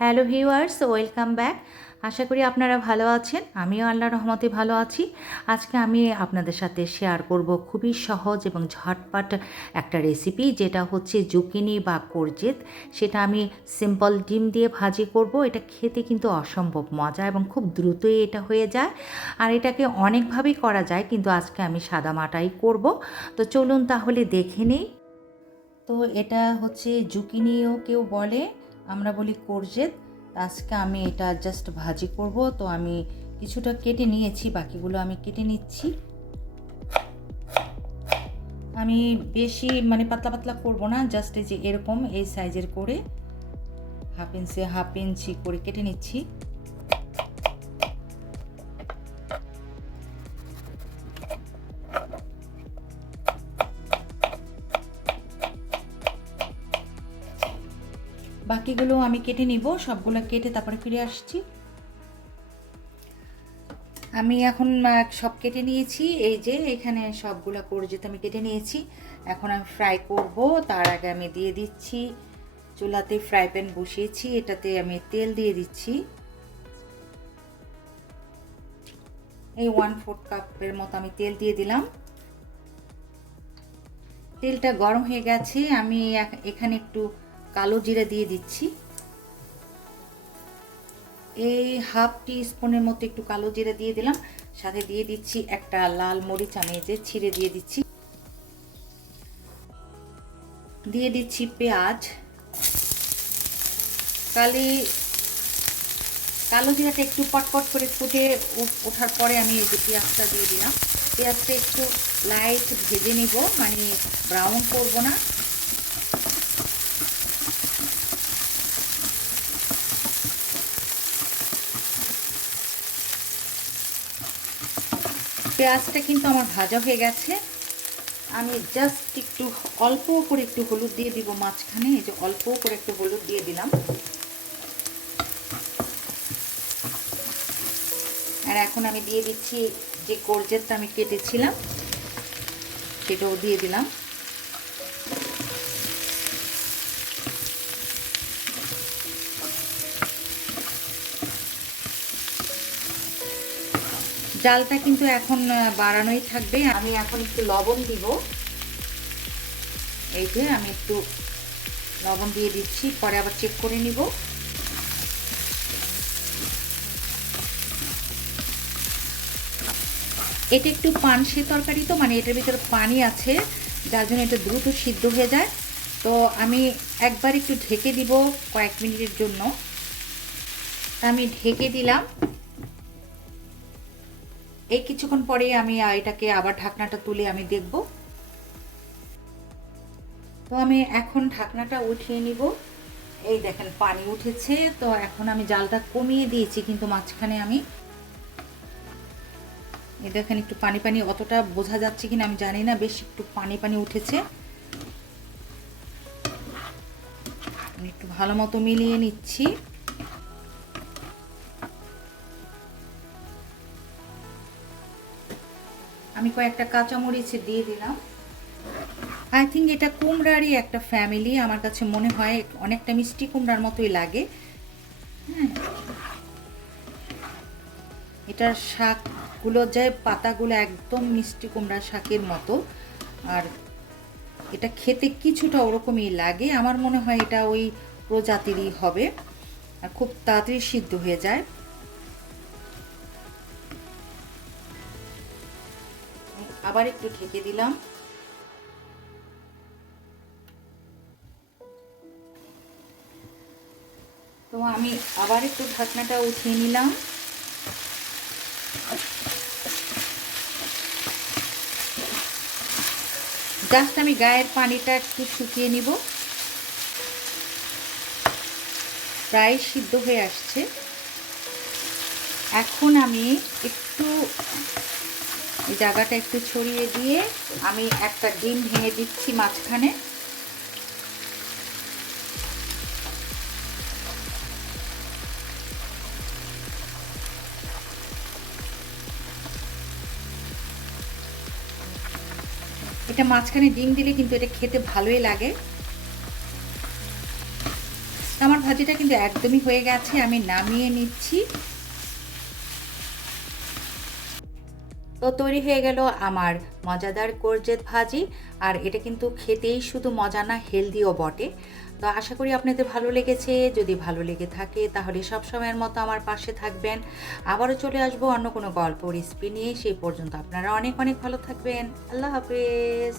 Hello viewers, welcome back. আশা করি আপনারা ভালো আছেন। আমিও আল্লাহর রহমতে ভালো আছি। আজকে আমি আপনাদের সাথে শেয়ার করব খুবই সহজ এবং ঝটপট একটা রেসিপি, যেটা হচ্ছে জুকিনি বা কোরজেত। সেটা আমি সিম্পল ডিম দিয়ে ভাজি করব। এটা খেতে কিন্তু অসম্ভব মজা এবং খুব দ্রুতই এটা হয়ে যায়। আর এটাকে অনেকভাবেই করা যায়, কিন্তু আজকে আমি সাদামাটাই করব। তো চলুন তাহলে দেখে নিই। তো এটা হচ্ছে জুকিনিও কেউ বলে, আমরা বলি কোরজেত। আজকে আমি এটা জাস্ট ভাজি করব। তো আমি কিছুটা কেটে নিয়েছি, বাকিগুলো আমি কেটে নিচ্ছি। আমি বেশি পাতলা পাতলা করব না, জাস্ট এই যে এরকম এই সাইজের করে হাফ ইঞ্চি করে কেটে নিচ্ছি। বাকিগুলো আমি কেটে নিব, সবগুলো কেটে তারপরে ফিরে আসছি। আমি এখন সব কেটে নিয়েছি, এই যে এখানে সবগুলো কোরজেত আমি কেটে নিয়েছি। এখন আমি ফ্রাই করব। তার আগে আমি দিয়ে দিচ্ছি, চুলাতে ফ্রাই প্যান বসিয়েছি, এটাতে আমি তেল দিয়ে দিচ্ছি। এই 1/4 কাপের মতো আমি তেল দিয়ে দিলাম। তেলটা গরম হয়ে গেছে, আমি এখানে একটু কালো জিরা দিয়ে দিচ্ছি। এই হাফ টি স্পুনের মতো একটু কালো জিরা দিয়ে দিলাম। সাথে দিয়ে দিচ্ছি একটা লাল মরিচ, আমি যে ছিঁড়ে দিয়ে দিচ্ছি। দিয়ে দিচ্ছি পেঁয়াজ। কালো জিরাটা একটু পটপট করে ফুটে ওঠার পরে আমি এই যে পেঁয়াজটা দিয়ে দিলাম। পেঁয়াজটা একটু লাইট ভেজে নিব, ব্রাউন করব না। পেঁয়াজটা কিন্তু আমার ভাজা হয়ে গেছে। আমি জাস্ট একটু অল্প করে একটু হলুদ দিয়ে দিব মাঝখানে, এই যে অল্প করে একটু হলুদ দিয়ে দিলাম। আর এখন আমি দিয়ে দিচ্ছি যে কোরজেতটা আমি কেটেছিলাম, সেটাও দিয়ে দিলাম। জালটা কিন্তু এখন বাড়ানোই থাকবে। আমি এখন একটু লবণ দিব, এই যে আমি একটু লবণ দিয়ে দিচ্ছি, পরে আবার চেক করে নিব। এটা একটু পানসে তরকারি, তো এটার ভিতরে পানি আছে, যার জন্য এটা দ্রুত সিদ্ধ হয়ে যায়। তো আমি একবার একটু ঢেকে দিব কয়েক মিনিটের জন্য। আমি ঢেকে দিলাম। এই কিছুক্ষণ পরে আমি এটাকে আবার ঢাকনাটা তুলে আমি দেখব। তো আমি এখন ঢাকনাটা উঠিয়ে নিব। এই দেখেন পানি উঠেছে। তো এখন আমি জালটা কমিয়ে দিয়েছি, কিন্তু মাঝখানে আমি এই দেখেন একটু পানি পানি, অতটা বোঝা যাচ্ছে কিনা আমি জানি না, বেশ একটু পানি পানি উঠেছে। আমি একটু ভালো মতো মিলিয়ে নিচ্ছি। আমি কয়েকটা কাঁচামরিচ দিয়ে দিলাম। আই থিঙ্ক এটা কুমড়ারই একটা ফ্যামিলি, আমার কাছে মনে হয় অনেকটা মিষ্টি কুমড়ার মতোই লাগে। হ্যাঁ, এটার শাকগুলো, যে পাতাগুলো একদম মিষ্টি কুমড়া শাকের মতো, আর এটা খেতে কিছুটা ওরকমই লাগে। আমার মনে হয় এটা ওই প্রজাতিরই হবে, আর খুব তাড়াতাড়ি সিদ্ধ হয়ে যায়। আবার একটু ঢেকে দিলাম। তো আমি আবার একটু ঢাকনাটা উঠিয়ে নিলাম। জাস্ট আমি গায়ের পানিটা একটু শুকিয়ে নিব। প্রায় সিদ্ধ হয়ে আসছে। এখন আমি একটু এই জায়গাটা একটু ছড়িয়ে দিয়ে আমি একটা ডিম ভেঙে দিচ্ছি মাঝখানে। এটা মাঝখানে ডিম দিলে কিন্তু এটা খেতে ভালোই লাগে। আমার ভাজিটা কিন্তু একদমই হয়ে গেছে, আমি নামিয়ে নিচ্ছি। তো তৈরি হয়ে গেল আমার মজাদার কোরজেট ভাজি। আর এটা কিন্তু খেতেই শুধু মজা না, হেলদিও বটে। তো আশা করি আপনাদের ভালো লেগেছে। যদি ভালো লেগে থাকে তাহলে সবসময়ের মতো আমার পাশে থাকবেন। আবারও চলে আসবো অন্য কোনো গল্প রেসিপি নিয়ে। সেই পর্যন্ত আপনারা অনেক অনেক ভালো থাকবেন। আল্লাহ হাফেজ।